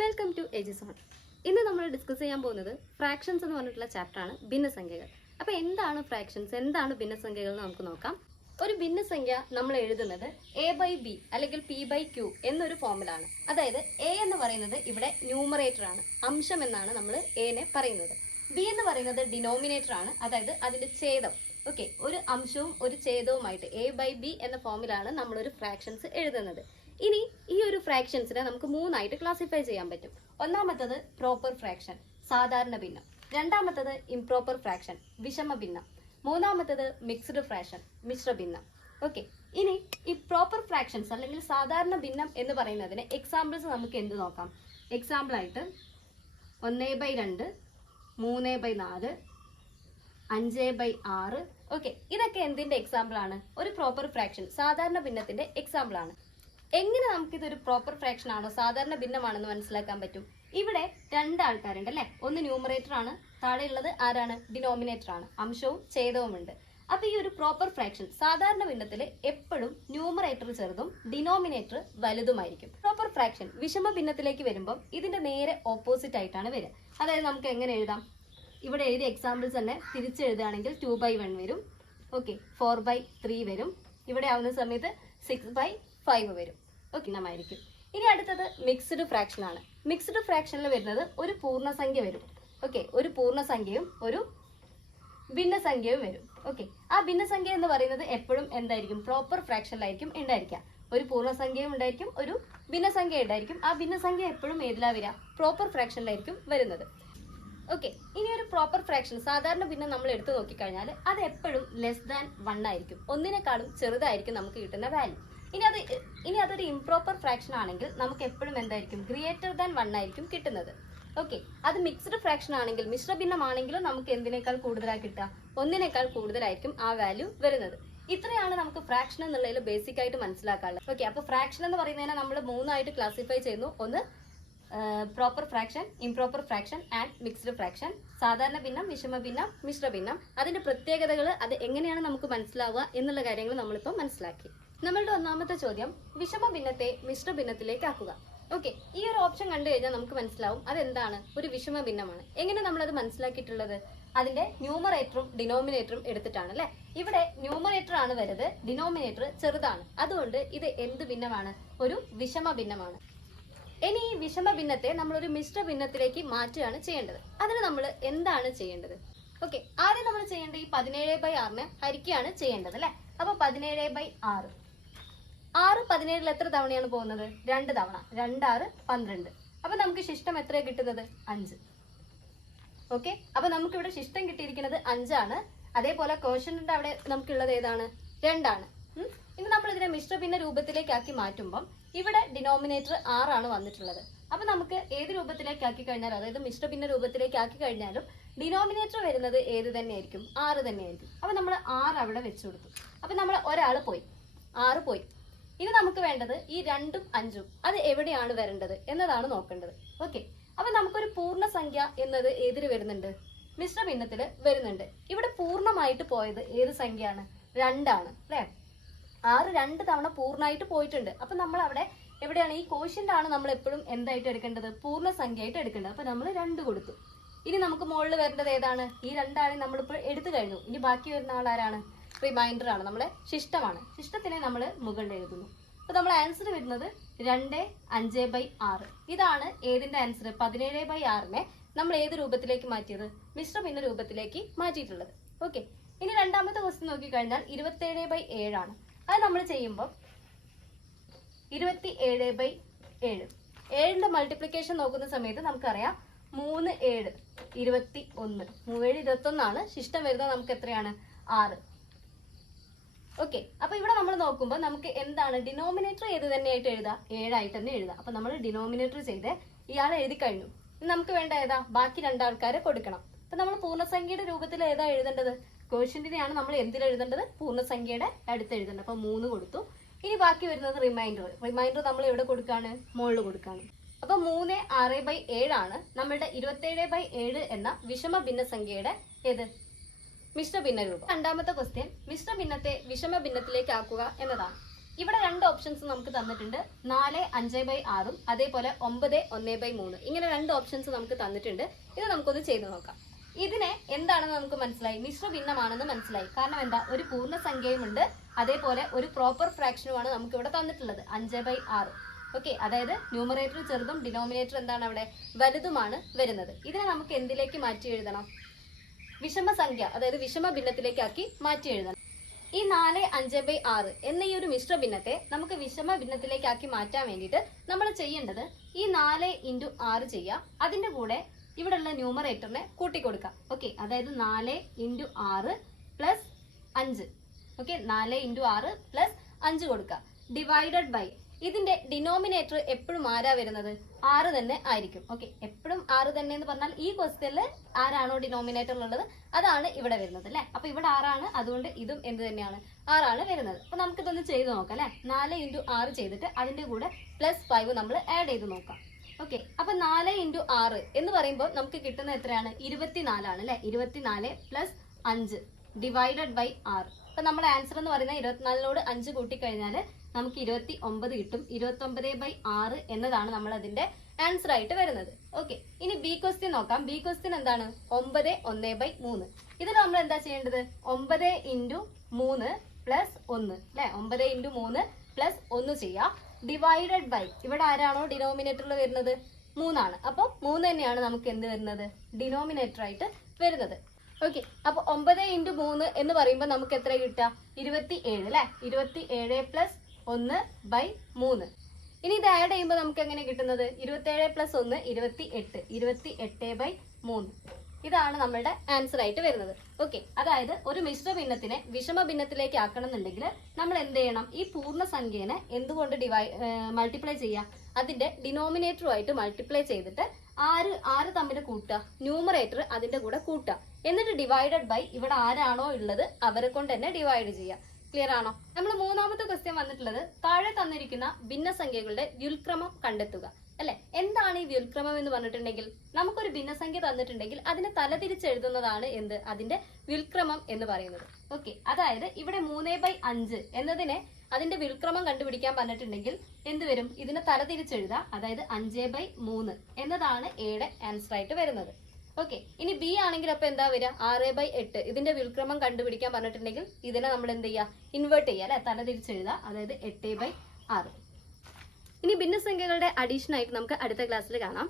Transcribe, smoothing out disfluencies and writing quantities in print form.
Welcome to എജിസോൺ. ഇന്ന് നമ്മൾ discuss ചെയ്യാൻ പോകുന്നത് ഫ്രാക്ഷൻസ് എന്ന് പറഞ്ഞിട്ടുള്ള ചാപ്റ്ററാണ് ഭിന്നസംഖ്യകൾ. അപ്പോൾ എന്താണ് ഫ്രാക്ഷൻസ്, എന്താണ് ഭിന്നസംഖ്യകൾ എന്ന് നമുക്ക് നോക്കാം. ഒരു ഭിന്നസംഖ്യ നമ്മൾ എഴുതുന്നത് a/b അല്ലെങ്കിൽ p/q എന്നൊരു ഫോമിലാണ്. അതായത് a എന്ന് പറയുന്നത് ഇവിടെ ന്യൂമറേറ്റർ ആണ്, അംശം എന്നാണ് നമ്മൾ a-നെ പറയുന്നത്. b എന്ന് പറയുന്നത് ഡിനോമിനേറ്റർ ആണ്, അതായത് അതിന്റെ ഛേദം. ഓക്കെ, ഒരു അംശവും ഒരു ഛേദവുമായിട്ട് a/b എന്ന ഫോമിലാണ് നമ്മൾ ഒരു ഫ്രാക്ഷൻസ് എഴുതുന്നത്. ഇനി ഈ ഒരു ഫ്രാക്ഷൻസിനെ നമുക്ക് മൂന്നായിട്ട് ക്ലാസിഫൈ ചെയ്യാൻ പറ്റും. ഒന്നാമത്തത് പ്രോപ്പർ ഫ്രാക്ഷൻ, സാധാരണ ഭിന്നം. രണ്ടാമത്തത് ഇംപ്രോപ്പർ ഫ്രാക്ഷൻ, വിഷമ ഭിന്നം. മൂന്നാമത്തത് മിക്സ്ഡ് ഫ്രാക്ഷൻ, മിശ്ര ഭിന്നം. ഓക്കെ, ഇനി ഈ പ്രോപ്പർ ഫ്രാക്ഷൻസ് അല്ലെങ്കിൽ സാധാരണ ഭിന്നം എന്ന് പറയുന്നതിന് എക്സാമ്പിൾസ് നമുക്ക് എന്ത് നോക്കാം. എക്സാമ്പിൾ ആയിട്ട് 1/2, 3/4, 5/6. ഓക്കെ, ഇതൊക്കെ എന്തിന്റെ എക്സാമ്പിൾ ആണ്? ഒരു പ്രോപ്പർ ഫ്രാക്ഷൻ, സാധാരണ ഭിന്നത്തിന്റെ എക്സാമ്പിൾ ആണ്. എങ്ങനെ നമുക്കിതൊരു പ്രോപ്പർ ഫ്രാക്ഷൻ ആണോ സാധാരണ ഭിന്നമാണെന്ന് മനസ്സിലാക്കാൻ പറ്റും? ഇവിടെ രണ്ട് ആൾക്കാരുണ്ട് അല്ലെ, ഒന്ന് ന്യൂമറേറ്റർ ആണ്, താഴെയുള്ളത് ആരാണ്? ഡിനോമിനേറ്റർ ആണ്, അംശവും ഛേദവും ഉണ്ട്. അപ്പൊ ഈ ഒരു പ്രോപ്പർ ഫ്രാക്ഷൻ സാധാരണ ഭിന്നത്തിൽ എപ്പോഴും ന്യൂമറേറ്റർ ചെറുതും ഡിനോമിനേറ്റർ വലുതുമായിരിക്കും. പ്രോപ്പർ ഫ്രാക്ഷൻ വിഷമ ഭിന്നത്തിലേക്ക് വരുമ്പോൾ ഇതിന്റെ നേരെ ഓപ്പോസിറ്റ് ആയിട്ടാണ് വരിക. അതായത് നമുക്ക് എങ്ങനെ എഴുതാം? ഇവിടെ എഴുതിയ എക്സാമ്പിൾസ് തന്നെ തിരിച്ചെഴുതുകയാണെങ്കിൽ 2/1 വരും. ഓക്കെ, 4/3 വരും. ഇവിടെ ആവുന്ന സമയത്ത് 6/5 വരും. ഓക്കെ, നന്നായിരിക്കും. ഇനി അടുത്തത് മിക്സ്ഡ് ഫ്രാക്ഷൻ ആണ്. മിക്സ്ഡ് ഫ്രാക്ഷനിൽ വരുന്നത് ഒരു പൂർണ്ണസംഖ്യ വരും. ഓക്കെ, ഒരു പൂർണ്ണസംഖ്യയും ഒരു ഭിന്നസംഖ്യയും വരും. ഓക്കെ, ആ ഭിന്നസംഖ്യ എന്ന് പറയുന്നത് എപ്പോഴും എന്തായിരിക്കും? പ്രോപ്പർ ഫ്രാക്ഷനിലായിരിക്കും ഉണ്ടായിരിക്കുക. ഒരു പൂർണ്ണസംഖ്യയും ഉണ്ടായിരിക്കും, ഒരു ഭിന്നസംഖ്യ ഉണ്ടായിരിക്കും. ആ ഭിന്നസംഖ്യ എപ്പോഴും ഏതിലാ വരിക? പ്രോപ്പർ ഫ്രാക്ഷനിലായിരിക്കും വരുന്നത്. ഓക്കെ, ഇനി ഒരു പ്രോപ്പർ ഫ്രാക്ഷൻ സാധാരണ ഭിന്നം നമ്മൾ എടുത്തു നോക്കിക്കഴിഞ്ഞാൽ അത് എപ്പോഴും <1 ആയിരിക്കും. ഒന്നിനേക്കാളും ചെറുതായിരിക്കും നമുക്ക് കിട്ടുന്ന വാല്യൂ. ഇനി അതൊരു ഇംപ്രോപ്പർ ഫ്രാക്ഷൻ ആണെങ്കിൽ നമുക്ക് എപ്പോഴും എന്തായിരിക്കും? <1 ആയിരിക്കും കിട്ടുന്നത്. ഓക്കെ, അത് മിക്സ്ഡ് ഫ്രാക്ഷൻ ആണെങ്കിൽ, മിശ്രഭിന്നമാണെങ്കിലും നമുക്ക് എന്തിനേക്കാൾ കൂടുതലായി കിട്ടുക? ഒന്നിനേക്കാൾ കൂടുതലായിരിക്കും ആ വാല്യൂ വരുന്നത്. ഇത്രയാണ് നമുക്ക് ഫ്രാക്ഷൻ എന്നുള്ളതിൽ ബേസിക് ആയിട്ട് മനസ്സിലാക്കാനുള്ളത്. ഓക്കെ, അപ്പൊ ഫ്രാക്ഷൻ എന്ന് പറയുന്നതിനെ നമ്മൾ മൂന്നായിട്ട് ക്ലാസിഫൈ ചെയ്യുന്നു. ഒന്ന് proper fraction, improper fraction and mixed fraction. സാധാരണ ഭിന്നം, വിഷമ ഭിന്നം, മിശ്ര ഭിന്നം. അതിന്റെ പ്രത്യേകതകൾ, അത് എങ്ങനെയാണ് നമുക്ക് മനസ്സിലാവുക എന്നുള്ള കാര്യങ്ങൾ നമ്മളിപ്പോൾ മനസ്സിലാക്കി. നമ്മളുടെ ഒന്നാമത്തെ ചോദ്യം, വിഷമ ഭിന്നത്തെ മിശ്ര ഭിന്നത്തിലേക്ക് ആക്കുക. ഓക്കെ, ഈ ഒരു ഓപ്ഷൻ കണ്ടു കഴിഞ്ഞാൽ നമുക്ക് മനസ്സിലാവും അതെന്താണ്? ഒരു വിഷമ ഭിന്നമാണ്. എങ്ങനെ നമ്മളത് മനസ്സിലാക്കിയിട്ടുള്ളത്? അതിന്റെ ന്യൂമറേറ്ററും ഡിനോമിനേറ്ററും എടുത്തിട്ടാണ് അല്ലെ. ഇവിടെ ന്യൂമറേറ്റർ ആണ് വരുന്നത്, ഡിനോമിനേറ്റർ ചെറുതാണ്. അതുകൊണ്ട് ഇത് എന്ത് ഭിന്നമാണ്? ഒരു വിഷമ ഭിന്നമാണ്. ഇനി ഈ വിഷമ ഭിന്നത്തെ നമ്മൾ ഒരു മിശ്ര ഭിന്നത്തിലേക്ക് മാറ്റുകയാണ് ചെയ്യേണ്ടത്. അതിന് നമ്മൾ എന്താണ് ചെയ്യേണ്ടത്? ഓക്കെ, ആദ്യം നമ്മൾ ചെയ്യേണ്ടത് ഈ 17/6 ഹരിക്കുകയാണ് ചെയ്യേണ്ടത് അല്ലെ. അപ്പൊ 17/6, 6 17 എത്ര തവണയാണ് പോകുന്നത്? 2 തവണ. 2×6 12. അപ്പൊ നമുക്ക് ശിഷ്ടം എത്രയാണ് കിട്ടുന്നത്? 5. ഓക്കെ, അപ്പൊ നമുക്ക് ഇവിടെ ശിഷ്ടം കിട്ടിയിരിക്കുന്നത് 5 ആണ്. അതേപോലെ കോഷ്യന്റിന്റെ അവിടെ നമുക്കുള്ളത് ഏതാണ്? 2 ആണ്. ഇനി നമ്മൾ ഇതിനെ മിശ്രഭിന്ന രൂപത്തിലേക്ക് ആക്കി മാറ്റുമ്പോൾ ഇവിടെ ഡിനോമിനേറ്റർ 6 ആണ് വന്നിട്ടുള്ളത്. അപ്പൊ നമുക്ക് ഏത് രൂപത്തിലേക്ക് ആക്കി കഴിഞ്ഞാലും, അതായത് മിശ്രഭിന്ന രൂപത്തിലേക്ക് ആക്കി കഴിഞ്ഞാലും ഡിനോമിനേറ്റർ വരുന്നത് ഏത് തന്നെയായിരിക്കും? 6 തന്നെയായിരിക്കും. അപ്പൊ നമ്മൾ 6 അവിടെ വെച്ചു കൊടുത്തു. അപ്പൊ നമ്മൾ ഒരാൾ പോയി, 6 പോയി. ഇനി നമുക്ക് വേണ്ടത് ഈ 2ഉം 5ഉം അത് എവിടെയാണ് വരേണ്ടത് എന്നതാണ് നോക്കേണ്ടത്. ഓക്കെ, അപ്പൊ നമുക്കൊരു പൂർണ്ണസംഖ്യ എന്നത് ഏതിൽ വരുന്നുണ്ട്? മിശ്രഭിന്നത്തില് വരുന്നുണ്ട്. ഇവിടെ പൂർണ്ണമായിട്ട് പോയത് ഏത് സംഖ്യയാണ്? 2 ആണ് അല്ലെ. 6 2 തവണ പൂർണ്ണമായിട്ട് പോയിട്ടുണ്ട്. അപ്പൊ നമ്മൾ അവിടെ എവിടെയാണ്? ഈ കോഷ്യന്റ് ആണ് നമ്മൾ എപ്പോഴും എന്തായിട്ട് എടുക്കേണ്ടത്? പൂർണ്ണസംഖ്യയായിട്ട് എടുക്കേണ്ടത്. അപ്പൊ നമ്മൾ 2 കൊടുത്തു. ഇനി നമുക്ക് മുകളിൽ വരേണ്ടത് ഏതാണ്? ഈ 2 ആളെ നമ്മളിപ്പോൾ എടുത്തു കഴിഞ്ഞു. ഇനി ബാക്കി വരുന്ന ആളാരാണ്? റിമൈൻഡർ ആണ്, നമ്മളെ ശിഷ്ടമാണ്. ശിഷ്ടത്തിനെ നമ്മൾ മുകളിൽ എഴുതുന്നു. അപ്പൊ നമ്മൾ ആൻസർ വരുന്നത് 2 5/6. ഇതാണ് ഏതിന്റെ ആൻസർ? 17/6 നമ്മൾ ഏത് രൂപത്തിലേക്ക് മാറ്റിയത്? മിശ്രഭിന്ന രൂപത്തിലേക്ക് മാറ്റിയിട്ടുള്ളത്. ഓക്കെ, ഇനി രണ്ടാമത്തെ ക്വസ്റ്റ്യൻ നോക്കിക്കഴിഞ്ഞാൽ 27/7 ആണ്. അത് നമ്മൾ ചെയ്യുമ്പോൾ 27/7, 7ന്റെ മൾട്ടിപ്ലിക്കേഷൻ നോക്കുന്ന സമയത്ത് നമുക്കറിയാം 3 7 21, 7 21 ആണ്. ശിഷ്ടം വരുന്നത് നമുക്ക് എത്രയാണ്? 6. ഓക്കെ, അപ്പൊ ഇവിടെ നമ്മൾ നോക്കുമ്പോൾ നമുക്ക് എന്താണ്? ഡിനോമിനേറ്റർ ഏത് തന്നെയായിട്ട് എഴുതാം? 7 ആയിട്ട് തന്നെ എഴുതാം. അപ്പൊ നമ്മൾ ഡിനോമിനേറ്റർ ചെയ്ത് ഇയാൾ എഴുതി കഴിഞ്ഞു. നമുക്ക് വേണ്ട ഏതാ? ബാക്കി 2 ആൾക്കാരെ കൊടുക്കണം. അപ്പൊ നമ്മൾ പൂർണ്ണസംഖ്യയുടെ രൂപത്തിൽ ഏതാ എഴുതേണ്ടത്? കോഷ്യന്റിനെയാണ് നമ്മൾ എന്തിൽ എഴുതേണ്ടത്? പൂർണ്ണസംഖ്യയുടെ അടുത്ത് എഴുതേണ്ടത്. അപ്പൊ 3 കൊടുത്തു. ഇനി ബാക്കി വരുന്നത് റിമൈൻഡർ നമ്മൾ എവിടെ കൊടുക്കാണ്? മുകളിൽ കൊടുക്കാണ്. അപ്പൊ 3 6/7 ആണ് നമ്മളുടെ 27/7 എന്ന വിഷമ ഭിന്നസംഖ്യയുടെ ഏത്? മിശ്രഭിന്ന രൂപം. രണ്ടാമത്തെ ക്വസ്റ്റ്യൻ, മിശ്രഭിന്നത്തെ വിഷമ ഭിന്നത്തിലേക്ക് ആക്കുക എന്നതാണ്. ഇവിടെ രണ്ട് ഓപ്ഷൻസ് നമുക്ക് തന്നിട്ടുണ്ട്, 4 5/6 അതേപോലെ 9 1/3. ഇങ്ങനെ രണ്ട് ഓപ്ഷൻസ് നമുക്ക് തന്നിട്ടുണ്ട്. ഇത് നമുക്കൊന്ന് ചെയ്തു നോക്കാം. ഇതിനെ എന്താണെന്ന് നമുക്ക് മനസ്സിലായി, മിശ്ര ഭിന്നമാണെന്ന് മനസ്സിലായി. കാരണം എന്താ, ഒരു പൂർണ്ണസംഖ്യയുമുണ്ട്, അതേപോലെ ഒരു പ്രോപ്പർ ഫ്രാക്ഷനുമാണ് നമുക്ക് ഇവിടെ തന്നിട്ടുള്ളത് 5/6. ഓക്കെ, അതായത് ന്യൂമറേറ്റർ ചെറുതും ഡിനോമിനേറ്റർ എന്താണ് അവിടെ വലുതുമാണ് വരുന്നത്. ഇതിനെ നമുക്ക് എന്തിലേക്ക് മാറ്റി എഴുതണം, വിഷമസംഖ്യ അതായത് വിഷമ ഭിന്നത്തിലേക്കാക്കി മാറ്റി എഴുതണം. ഈ 4 5/6 എന്ന ഈ ഒരു മിശ്ര ഭിന്നത്തെ നമുക്ക് വിഷമ ഭിന്നത്തിലേക്കാക്കി മാറ്റാൻ വേണ്ടിയിട്ട് നമ്മൾ ചെയ്യേണ്ടത് ഈ 4 × 6 ചെയ്യുക, അതിന്റെ കൂടെ ഇവിടെയുള്ള ന്യൂമറേറ്ററിനെ കൂട്ടിക്കൊടുക്കാം. ഓക്കെ, അതായത് 4 × 6 പ്ലസ് 5. ഓക്കെ, 4 × 6 പ്ലസ് 5 കൊടുക്കുക, ഡിവൈഡഡ് ബൈ ഇതിന്റെ ഡിനോമിനേറ്റർ എപ്പോഴും ആരാ വരുന്നത്, 6 തന്നെ ആയിരിക്കും. ഓക്കെ, എപ്പോഴും 6 തന്നെ എന്ന് പറഞ്ഞാൽ ഈ ക്വസ്റ്റ്യനിൽ ആരാണോ ഡിനോമിനേറ്ററിലുള്ളത് അതാണ് ഇവിടെ വരുന്നത് അല്ലെ. അപ്പൊ ഇവിടെ 6 ആണ്, അതുകൊണ്ട് ഇതും എന്ത് തന്നെയാണ് 6 ആണ് വരുന്നത്. അപ്പൊ നമുക്കിതൊന്ന് ചെയ്ത് നോക്കാം അല്ലെ. 4 × 6 ചെയ്തിട്ട് അതിന്റെ കൂടെ +5 നമ്മൾ ആഡ് ചെയ്ത് നോക്കാം. ഓക്കെ, അപ്പൊ 4 × 6 എന്ന് പറയുമ്പോൾ നമുക്ക് കിട്ടുന്ന എത്രയാണ്, 24 ആണ് അല്ലെ. 24 + 5 ഡിവൈഡഡ് ബൈ 6. അപ്പൊ നമ്മുടെ ആൻസർ എന്ന് പറയുന്നത് 24നോട് 5 കൂട്ടിക്കഴിഞ്ഞാൽ നമുക്ക് 29 കിട്ടും. 29/6 എന്നതാണ് നമ്മൾ അതിന്റെ ആൻസർ ആയിട്ട് വരുന്നത്. ഓക്കെ, ഇനി ബി ക്വസ്റ്റ്യൻ നോക്കാം. ബി ക്വസ്റ്റ്യൻ എന്താണ്, 9 1/3. ഇതിൽ നമ്മൾ എന്താ ചെയ്യേണ്ടത്, 9 × 3 + 1 അല്ലെ. 9 × 3 + 1 ചെയ്യാം, ഡിവൈഡഡ് ബൈ ഇവിടെ ആരാണോ ഡിനോമിനേറ്ററിൽ വരുന്നത് 3 ആണ്. അപ്പൊ 3 തന്നെയാണ് നമുക്ക് എന്ത് വരുന്നത്, ഡിനോമിനേറ്റർ ആയിട്ട് വരുന്നത്. ഓക്കെ, അപ്പൊ 9 × 3 എന്ന് പറയുമ്പോൾ നമുക്ക് എത്ര കിട്ടുക, 27 അല്ലെ. 27 + 1/3. ഇനി ഇത് ആഡ് ചെയ്യുമ്പോൾ നമുക്ക് എങ്ങനെ കിട്ടുന്നത്, 27 + 1 28. 28/3 ഇതാണ് നമ്മളുടെ ആൻസർ ആയിട്ട് വരുന്നത്. ഓക്കെ, അതായത് ഒരു മിശ്ര ഭിന്നത്തിനെ വിഷമ ഭിന്നത്തിലേക്ക് ആക്കണം എന്നുണ്ടെങ്കിൽ നമ്മൾ എന്ത് ചെയ്യണം, ഈ പൂർണ്ണസംഖ്യനെ എന്തുകൊണ്ട് മൾട്ടിപ്ലൈ ചെയ്യാം, അതിന്റെ ഡിനോമിനേറ്ററുമായിട്ട് മൾട്ടിപ്ലൈ ചെയ്തിട്ട് ആറ് തമ്മിൽ കൂട്ടുക, ന്യൂമറേറ്റർ അതിന്റെ കൂടെ കൂട്ടുക, എന്നിട്ട് ഡിവൈഡഡ് ബൈ ഇവിടെ ആരാണോ ഉള്ളത് അവരെ കൊണ്ട് തന്നെ ഡിവൈഡ് ചെയ്യുക. ക്ലിയർ ആണോ? നമ്മൾ മൂന്നാമത്തെ ക്വസ്റ്റ്യൻ വന്നിട്ടുള്ളത് താഴെ തന്നിരിക്കുന്ന ഭിന്നസംഖ്യകളുടെ വ്യുൽക്രമം കണ്ടെത്തുക അല്ലെ. എന്താണ് ഈ വ്യുൽക്രമം എന്ന് പറഞ്ഞിട്ടുണ്ടെങ്കിൽ, നമുക്കൊരു ഭിന്നസംഖ്യ തന്നിട്ടുണ്ടെങ്കിൽ അതിനെ തലതിരിച്ചെഴുതുന്നതാണ് എന്ത്, അതിന്റെ വ്യുൽക്രമം എന്ന് പറയുന്നത്. ഓക്കെ, അതായത് ഇവിടെ 3/5 എന്നതിനെ അതിന്റെ വ്യുൽക്രമം കണ്ടുപിടിക്കാൻ പറഞ്ഞിട്ടുണ്ടെങ്കിൽ എന്ത് വരും, ഇതിനെ തലതിരിച്ചെഴുതുക, അതായത് 5/3 എന്നതാണ് എയുടെ ആൻസർ ആയിട്ട് വരുന്നത്. ഓക്കെ, ഇനി ബി ആണെങ്കിൽ അപ്പൊ എന്താ വരിക, 6/8. ഇതിന്റെ വ്യുൽക്രമം കണ്ടുപിടിക്കാൻ പറഞ്ഞിട്ടുണ്ടെങ്കിൽ ഇതിനെ നമ്മൾ എന്ത് ചെയ്യുക, ഇൻവേർട്ട് ചെയ്യുക അല്ലെ, തലതിരിച്ചെഴുതുക, അതായത് 8/6. ഇനി ഭിന്നസംഖ്യകളുടെ അഡീഷൻ ആയിട്ട് നമുക്ക് അടുത്ത ക്ലാസ്സിൽ കാണാം.